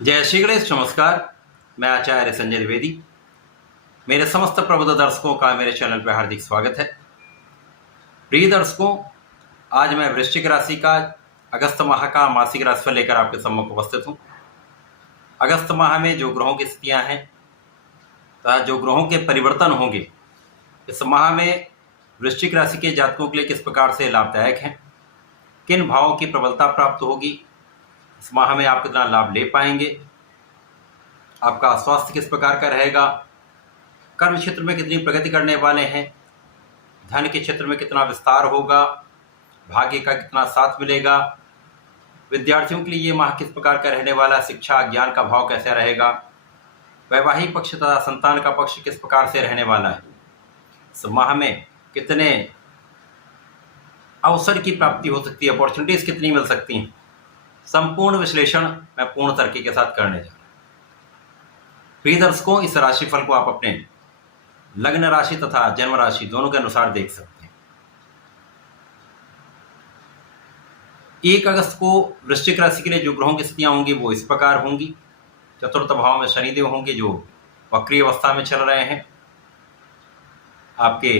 जय श्री गणेश। नमस्कार। मैं आचार्य संजय द्विवेदी। मेरे समस्त प्रबुद्ध दर्शकों का मेरे चैनल पर हार्दिक स्वागत है। प्रिय दर्शकों, आज मैं वृश्चिक राशि का अगस्त माह का मासिक राशिफल लेकर आपके सम्मुख उपस्थित हूँ। अगस्त माह में जो ग्रहों की स्थितियाँ हैं तथा जो ग्रहों के परिवर्तन होंगे, इस माह में वृश्चिक राशि के जातकों के लिए किस प्रकार से लाभदायक हैं, किन भावों की प्रबलता प्राप्त होगी, इस माह में आप कितना लाभ ले पाएंगे, आपका स्वास्थ्य किस प्रकार का रहेगा, कर्म क्षेत्र में कितनी प्रगति करने वाले हैं, धन के क्षेत्र में कितना विस्तार होगा, भाग्य का कितना साथ मिलेगा, विद्यार्थियों के लिए ये माह किस प्रकार का रहने वाला, शिक्षा ज्ञान का भाव कैसा रहेगा, वैवाहिक पक्ष तथा संतान का पक्ष किस प्रकार से रहने वाला है, इस माह में कितने अवसर की प्राप्ति हो सकती है, अपॉर्चुनिटीज कितनी मिल सकती हैं, संपूर्ण विश्लेषण मैं पूर्ण तरीके के साथ करने जा रहा हूं। प्रिय दर्शकों, इस राशिफल को आप अपने लग्न राशि तथा जन्म राशि दोनों के अनुसार देख सकते हैं। 1 अगस्त को वृश्चिक राशि के लिए जो ग्रहों की स्थितियां होंगी वो इस प्रकार होंगी। चतुर्थ भाव में शनिदेव होंगे जो वक्री अवस्था में चल रहे हैं। आपके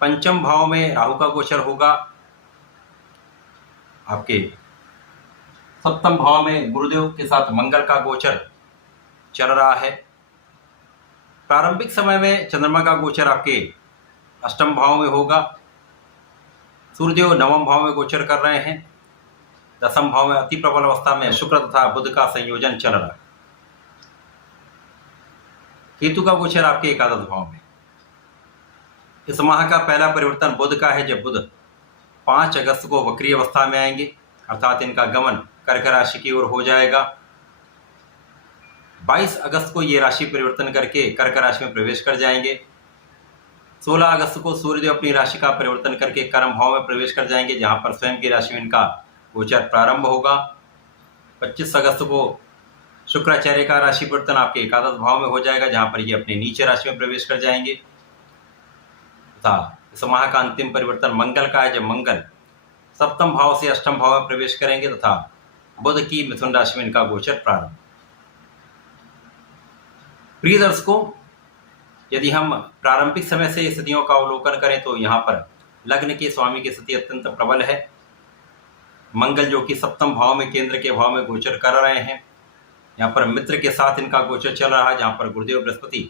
पंचम भाव में राहु का गोचर होगा। आपके सप्तम भाव में गुरुदेव के साथ मंगल का गोचर चल रहा है। प्रारंभिक समय में चंद्रमा का गोचर आपके अष्टम भाव में होगा। सूर्यदेव नवम भाव में गोचर कर रहे हैं। दसम भाव में अति प्रबल अवस्था में शुक्र तथा बुध का संयोजन चल रहा है। केतु का गोचर आपके एकादश भाव में। इस माह का पहला परिवर्तन बुध का है, जब बुध 5 अगस्त को वक्री अवस्था में आएंगे, अर्थात इनका गमन कर्क राशि की ओर हो जाएगा। 22 अगस्त को ये राशि परिवर्तन करके कर्क राशि में प्रवेश कर जाएंगे। 16 अगस्त को सूर्यदेव अपनी राशि का परिवर्तन करके कर्म भाव में प्रवेश कर जाएंगे, जहां पर स्वयं की राशि में इनका गोचर प्रारंभ होगा। 25 अगस्त को शुक्राचार्य का राशि परिवर्तन आपके एकादश भाव में हो जाएगा, जहां पर ये अपने नीचे राशि में प्रवेश कर जाएंगे। तथा इस माह का अंतिम परिवर्तन मंगल का है, जब मंगल सप्तम भाव से अष्टम भाव में प्रवेश करेंगे तथा बुध की मिथुन राशि में इनका गोचर प्रारंभ। प्रिय दर्शकों, यदि हम प्रारंभिक समय से स्थितियों का अवलोकन करें तो यहाँ पर लग्न के स्वामी की स्थिति अत्यंत प्रबल है। मंगल जो कि सप्तम भाव में केंद्र के भाव में गोचर कर रहे हैं, यहाँ पर मित्र के साथ इनका गोचर चल रहा है, जहाँ पर गुरुदेव बृहस्पति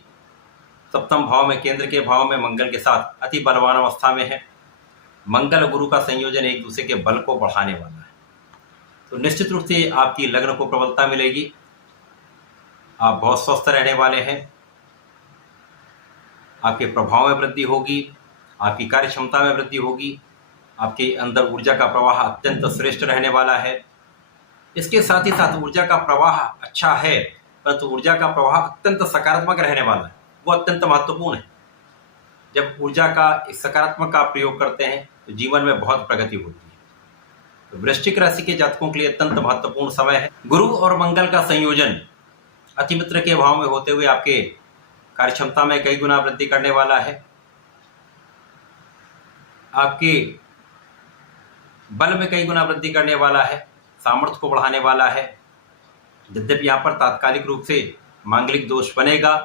सप्तम भाव में केंद्र के भाव में मंगल के साथ अति बलवान अवस्था में है। मंगल गुरु का संयोजन एक दूसरे के बल को बढ़ाने वाला है, तो निश्चित रूप से आपकी लग्न को प्रबलता मिलेगी। आप बहुत स्वस्थ रहने वाले हैं। आपके प्रभाव में वृद्धि होगी, आपकी कार्य क्षमता में वृद्धि होगी, आपके अंदर ऊर्जा का प्रवाह अत्यंत श्रेष्ठ रहने वाला है। इसके साथ ही साथ ऊर्जा का प्रवाह अच्छा है, परंतु ऊर्जा का प्रवाह अत्यंत सकारात्मक रहने वाला है, वो अत्यंत महत्वपूर्ण है। जब ऊर्जा का एक सकारात्मक का प्रयोग करते हैं तो जीवन में बहुत प्रगति होती है। तो वृश्चिक राशि के जातकों के लिए अत्यंत महत्वपूर्ण समय है। गुरु और मंगल का संयोजन अतिमित्र के भाव में होते हुए आपके कार्य क्षमता में कई गुना वृद्धि करने वाला है। आपके बल में कई गुना वृद्धि करने वाला है, सामर्थ्य को बढ़ाने वाला है। यद्यपि यहाँ पर तात्कालिक रूप से मांगलिक दोष बनेगा,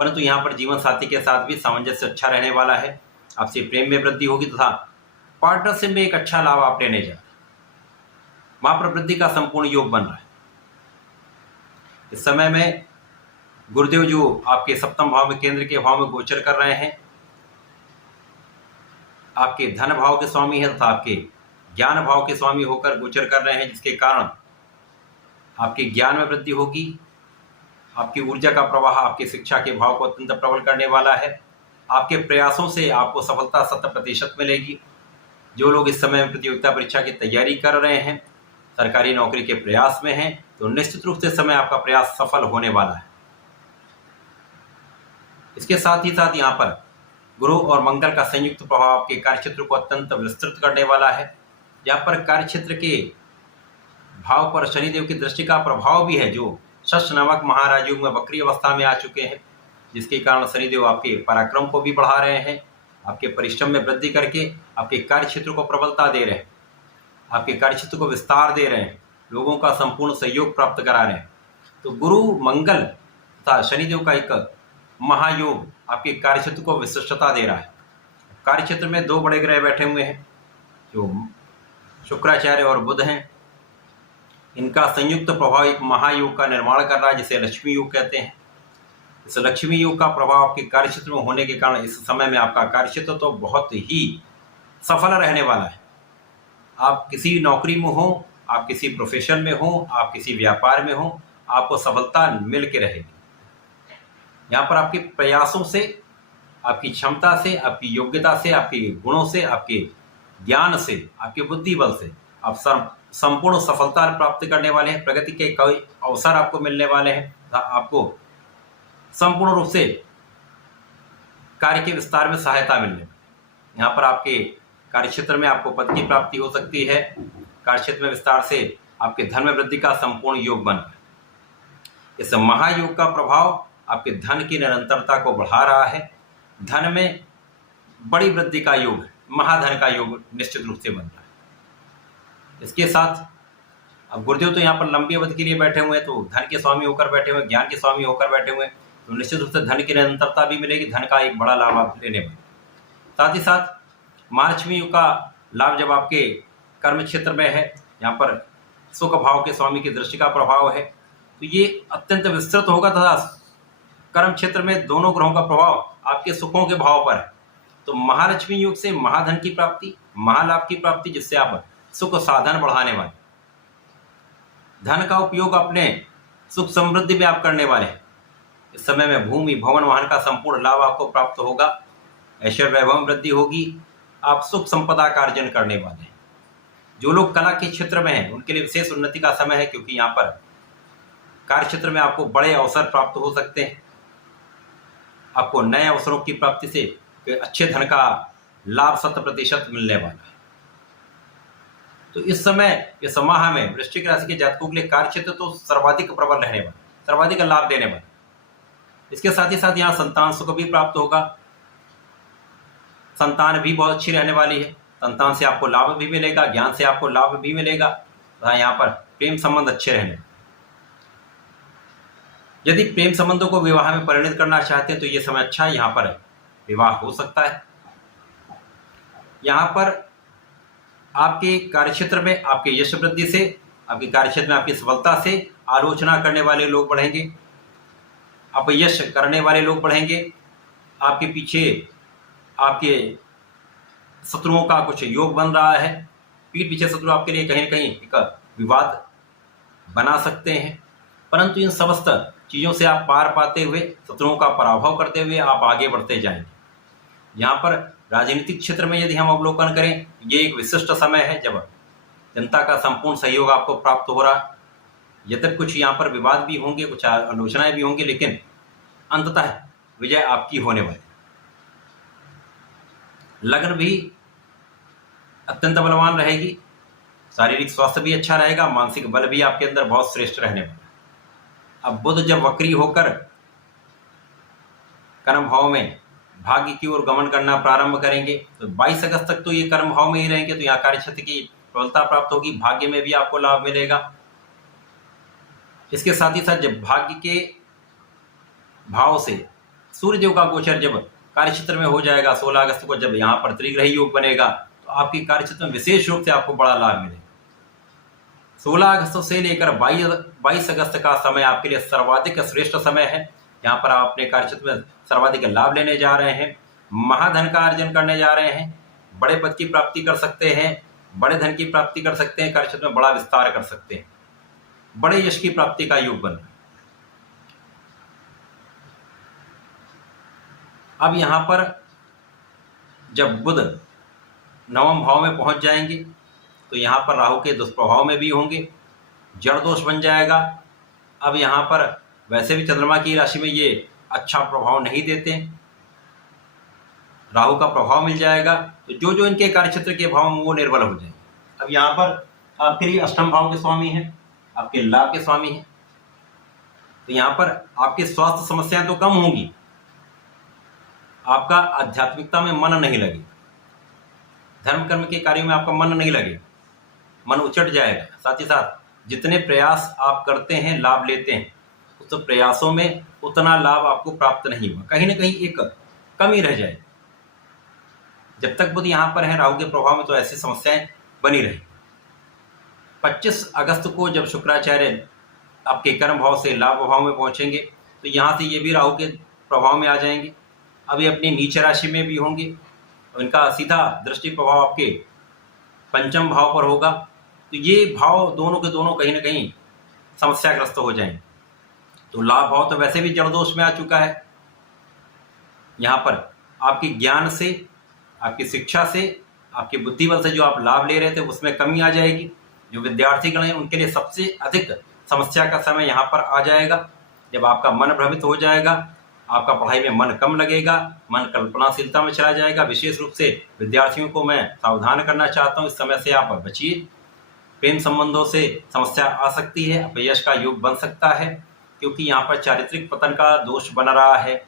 परंतु यहाँ पर जीवन साथी के साथ भी सामंजस्य अच्छा रहने वाला है। आपसे प्रेम में वृद्धि होगी तथा पार्टनरशिप में एक अच्छा लाभ आप लेने जा रहे हैं। वहां पर वृद्धि का संपूर्ण योग बन रहा है। इस समय में गुरुदेव जो आपके सप्तम भाव में केंद्र के भाव में गोचर कर रहे हैं, आपके धन भाव के स्वामी हैं तथा आपके ज्ञान भाव के स्वामी होकर गोचर कर रहे हैं, जिसके कारण आपके ज्ञान में वृद्धि होगी। आपकी ऊर्जा का प्रवाह आपकी शिक्षा के भाव को अत्यंत प्रबल करने वाला है। आपके प्रयासों से आपको सफलता 100% मिलेगी। जो लोग इस समय प्रतियोगिता परीक्षा की तैयारी कर रहे हैं, सरकारी नौकरी के प्रयास में हैं, तो निश्चित रूप से समय आपका प्रयास सफल होने वाला है। इसके साथ ही साथ यहाँ पर गुरु और मंगल का संयुक्त प्रभाव आपके कार्यक्षेत्र को अत्यंत विस्तृत करने वाला है। यहाँ पर कार्यक्षेत्र के भाव पर शनिदेव की दृष्टि का प्रभाव भी है, जो षष्ठ नामक महाराजयोग में वक्री अवस्था में आ चुके हैं, जिसके कारण शनिदेव आपके पराक्रम को भी बढ़ा रहे हैं, आपके परिश्रम में वृद्धि करके आपके कार्यक्षेत्र को प्रबलता दे रहे हैं, आपके कार्यक्षेत्र को विस्तार दे रहे हैं, लोगों का संपूर्ण सहयोग प्राप्त करा रहे हैं। तो गुरु मंगल तथा शनिदेव का एक महायोग आपके कार्यक्षेत्र को विशिष्टता दे रहा है। कार्यक्षेत्र में दो बड़े ग्रह बैठे हुए हैं जो शुक्राचार्य और बुध हैं। इनका संयुक्त प्रभाव एक महायोग का निर्माण कर रहा है जिसे लक्ष्मी योग कहते हैं। इस लक्ष्मी योग का प्रभाव आपके कार्यक्षेत्र में होने के कारण इस समय में आपका कार्यक्षेत्र तो बहुत ही सफल रहने वाला है। आप किसी नौकरी में हो, आप किसी प्रोफेशन में हो, आप किसी व्यापार में हो, आपको सफलता मिल के रहेगी। यहाँ पर आपके प्रयासों से, आपकी क्षमता से, आपकी योग्यता से, आपके गुणों से, आपके ज्ञान से, आपके बुद्धि बल से आप संपूर्ण सफलता प्राप्त करने वाले हैं। प्रगति के कई अवसर आपको मिलने वाले हैं। आपको संपूर्ण रूप से कार्य के विस्तार में सहायता मिलने। यहाँ पर आपके कार्यक्षेत्र में आपको पद की प्राप्ति हो सकती है। कार्यक्षेत्र में विस्तार से आपके धन में वृद्धि का संपूर्ण योग बन रहा है। इस महायोग का प्रभाव आपके धन की निरंतरता को बढ़ा रहा है। धन में बड़ी वृद्धि का योग, महाधन का योग निश्चित रूप से बन रहा है। इसके साथ अब गुरुदेव तो यहाँ पर लंबी अवधि के लिए बैठे हुए हैं, तो धन के स्वामी होकर बैठे हुए, ज्ञान के स्वामी होकर बैठे हुए, तो निश्चित रूप से धन की निरंतरता भी मिलेगी, धन का एक बड़ा लाभ आप लेने में। साथ ही साथ महालक्ष्मी योग का लाभ जब आपके कर्म क्षेत्र में है, यहाँ पर सुख भाव के स्वामी की दृष्टि का प्रभाव है, तो ये अत्यंत विस्तृत होगा तथा कर्म क्षेत्र में दोनों ग्रहों का प्रभाव आपके सुखों के भाव पर है। तो महालक्ष्मी योग से महाधन की प्राप्ति, महालाभ की प्राप्ति, जिससे आप सुख साधन बढ़ाने वाले, धन का उपयोग अपने सुख समृद्धि में आप करने वाले हैं। इस समय में भूमि भवन वाहन का संपूर्ण लाभ आपको प्राप्त होगा। ऐश्वर्य वैभव में वृद्धि होगी। आप सुख संपदा का अर्जन करने वाले हैं। जो लोग कला के क्षेत्र में हैं उनके लिए विशेष उन्नति का समय है, क्योंकि यहाँ पर कार्य क्षेत्र में आपको बड़े अवसर प्राप्त हो सकते हैं। आपको नए अवसरों की प्राप्ति से अच्छे धन का लाभ 100% मिलने वाला है। तो इस समय ये समाह में वृश्चिक राशि के जातकों के लिए कार्य क्षेत्र तो सर्वाधिक प्रबल रहने वाला, सर्वाधिक लाभ देने वाला। इसके साथ ही साथ यहाँ संतान सुख भी प्राप्त होगा। संतान भी बहुत अच्छी रहने वाली है। संतान से आपको लाभ भी मिलेगा, ज्ञान से आपको लाभ भी मिलेगा तथा यहाँ पर प्रेम संबंध अच्छे रहने। यदि प्रेम संबंधों को विवाह में परिणत करना चाहते हैं तो ये समय अच्छा है, यहाँ पर विवाह हो सकता है। यहाँ पर आपके कार्यक्षेत्र में आपके यश वृद्धि से, आपके कार्यक्षेत्र में आपकी सफलता से आलोचना करने वाले लोग बढ़ेंगे, अपयश करने वाले लोग बढ़ेंगे। आपके पीछे आपके शत्रुओं का कुछ योग बन रहा है। पीठ पीछे शत्रु आपके लिए कहीं न कहीं एक विवाद बना सकते हैं, परंतु इन समस्त चीज़ों से आप पार पाते हुए, शत्रुओं का पराभव करते हुए आप आगे बढ़ते जाएंगे। यहाँ पर राजनीतिक क्षेत्र में यदि हम अवलोकन करें, ये एक विशिष्ट समय है जब जनता का संपूर्ण सहयोग आपको प्राप्त हो रहा है। यद्यपि कुछ यहाँ पर विवाद भी होंगे, कुछ आलोचनाएं भी होंगी, लेकिन अंततः विजय आपकी होने वाली। लग्न भी अत्यंत बलवान रहेगी, शारीरिक स्वास्थ्य भी अच्छा रहेगा, मानसिक बल भी आपके अंदर बहुत श्रेष्ठ रहने वाला। अब बुध जब वक्री होकर कर्म भाव में भाग्य की ओर गमन करना प्रारंभ करेंगे तो 22 अगस्त तक तो ये कर्म भाव में ही रहेंगे, तो यहाँ कार्य क्षेत्र की प्रबलता प्राप्त होगी, भाग्य में भी आपको लाभ मिलेगा। इसके साथ ही साथ जब भाग्य के भाव से सूर्यदेव का गोचर जब कार्य क्षेत्र में हो जाएगा 16 अगस्त को, जब यहाँ पर त्रिग्रही योग बनेगा, तो आपके कार्य क्षेत्र में विशेष रूप से आपको बड़ा लाभ मिलेगा। 16 अगस्त से लेकर 22 अगस्त का समय आपके लिए सर्वाधिक श्रेष्ठ समय है। यहाँ पर आप अपने कार्यक्षेत्र में सर्वाधिक लाभ लेने जा रहे हैं, महाधन का अर्जन करने जा रहे हैं, बड़े पद की प्राप्ति कर सकते हैं, बड़े धन की प्राप्ति कर सकते हैं, कार्यक्षेत्र में बड़ा विस्तार कर सकते हैं, बड़े यश की प्राप्ति का योग बन रहा है। अब यहाँ पर जब बुध नवम भाव में पहुंच जाएंगे तो यहाँ पर राहु के दुष्प्रभाव में भी होंगे, जड़ दोष बन जाएगा। अब यहाँ पर वैसे भी चंद्रमा की राशि में ये अच्छा प्रभाव नहीं देते, राहु का प्रभाव मिल जाएगा, तो जो जो इनके कार्यक्षेत्र के भाव में वो निर्बल हो जाएंगे। अब यहाँ पर आपके लिए अष्टम भाव के स्वामी हैं, आपके लाभ के स्वामी हैं, तो यहाँ पर आपके स्वास्थ्य समस्याएं तो कम होंगी, आपका आध्यात्मिकता में मन नहीं लगेगा, धर्म कर्म के कार्यों में आपका मन नहीं लगेगा, मन उचट जाएगा। साथ ही साथ जितने प्रयास आप करते हैं, लाभ लेते हैं, उस प्रयासों में उतना लाभ आपको प्राप्त नहीं हुआ, कहीं ना कहीं एक कमी रह जाए। जब तक बुध यहाँ पर है राहु के प्रभाव में तो ऐसी समस्याएं बनी रही। 25 अगस्त को जब शुक्राचार्य आपके कर्म भाव से लाभ भाव में पहुंचेंगे तो यहाँ से ये भी राहु के प्रभाव में आ जाएंगे। अभी अपनी नीच राशि में भी होंगे, उनका सीधा दृष्टि प्रभाव आपके पंचम भाव पर होगा। तो ये भाव दोनों के दोनों कहीं ना कहीं समस्याग्रस्त हो जाएंगे। तो लाभ भाव तो वैसे भी जड़दोष में आ चुका है। यहाँ पर आपके ज्ञान से, आपकी शिक्षा से, आपके बुद्धिबल से जो आप लाभ ले रहे थे उसमें कमी आ जाएगी। जो विद्यार्थीगण हैं उनके लिए सबसे अधिक समस्या का समय यहाँ पर आ जाएगा, जब आपका मन भ्रमित हो जाएगा, आपका पढ़ाई में मन कम लगेगा, मन कल्पनाशीलता में चला जाएगा। विशेष रूप से विद्यार्थियों को मैं सावधान करना चाहता हूँ, इस समय से आप बचिए। प्रेम संबंधों से समस्या आ सकती है, अपयश का योग बन सकता है, क्योंकि यहाँ पर चारित्रिक पतन का दोष बना रहा है।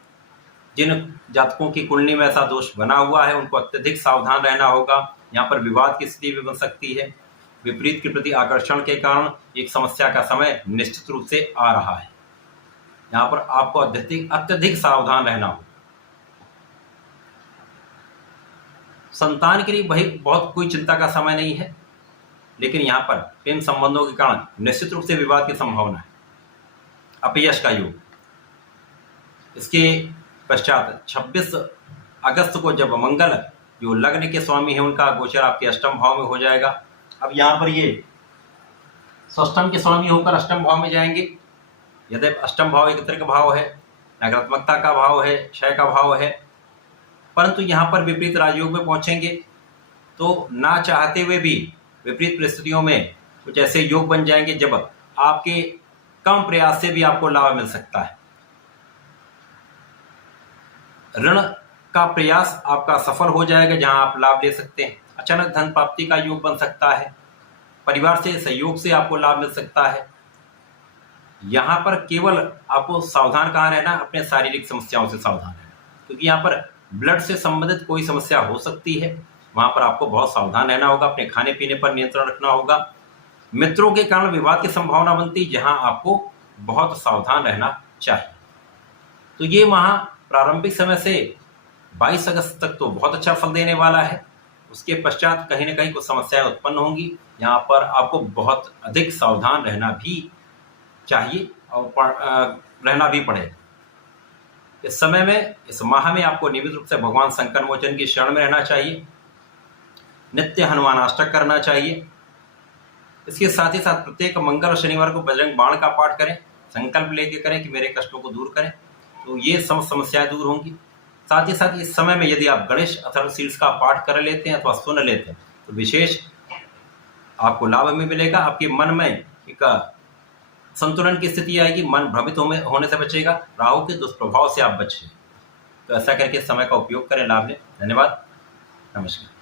जिन जातकों की कुंडली में ऐसा दोष बना हुआ है उनको अत्यधिक सावधान रहना होगा। यहाँ पर विवाद की स्थिति भी बन सकती है। विपरीत के प्रति आकर्षण के कारण एक समस्या का समय निश्चित रूप से आ रहा है। यहाँ पर आपको अत्यधिक सावधान रहना होगा। संतान के लिए बहुत कोई चिंता का समय नहीं है, लेकिन यहाँ पर प्रेम संबंधों के कारण निश्चित रूप से विवाद की संभावना है, अपयश का योग। इसके पश्चात 26 अगस्त को जब मंगल जो लग्न के स्वामी है उनका गोचर आपके अष्टम भाव में हो जाएगा। अब यहाँ पर ये षष्ठम के स्वामी होकर अष्टम भाव में जाएंगे। यदि अष्टम भाव एक त्रिक भाव है, नकारात्मकता का भाव है, क्षय का भाव है, परंतु यहाँ पर विपरीत राजयोग में पहुंचेंगे तो ना चाहते हुए भी विपरीत परिस्थितियों में कुछ ऐसे योग बन जाएंगे जब आपके कम प्रयास से भी आपको लाभ मिल सकता है। ऋण का प्रयास आपका सफल हो जाएगा, जहां आप लाभ ले सकते हैं। अचानक धन प्राप्ति का योग बन सकता है, परिवार से सहयोग से आपको लाभ मिल सकता है। यहाँ पर केवल आपको सावधान कहाँ रहना, अपने शारीरिक समस्याओं से सावधान रहना, क्योंकि यहाँ पर ब्लड से संबंधित कोई समस्या हो सकती है। वहाँ पर आपको बहुत सावधान रहना होगा, अपने खाने पीने पर नियंत्रण रखना होगा। मित्रों के कारण विवाद की संभावना बनती, जहाँ आपको बहुत सावधान रहना चाहिए। तो ये माह प्रारंभिक समय से 22 अगस्त तक तो बहुत अच्छा फल देने वाला है। उसके पश्चात कहीं ना कहीं कुछ समस्याएं उत्पन्न होंगी, यहाँ पर आपको बहुत अधिक सावधान रहना भी चाहिए और रहना भी पड़ेगा। इस समय में, इस माह में आपको नियमित रूप से भगवान शंकर मोचन की शरण में रहना चाहिए, नित्य हनुमान अष्टक करना चाहिए। इसके साथ ही साथ प्रत्येक मंगल और शनिवार को बजरंग बाण का पाठ करें, संकल्प लेके करें कि मेरे कष्टों को दूर करें, तो ये समस्याएं दूर होंगी। साथ ही साथ इस समय में यदि आप गणेश अथर्वशीर्ष का पाठ कर लेते हैं अथवा सुन लेते हैं तो विशेष आपको लाभ में मिलेगा। आपके मन में एक संतुलन की स्थिति आएगी, मन भ्रमित होने से बचेगा, राहु के दुष्प्रभाव से आप बचें। तो ऐसा करके समय का उपयोग करें, लाभ लें। धन्यवाद, नमस्कार।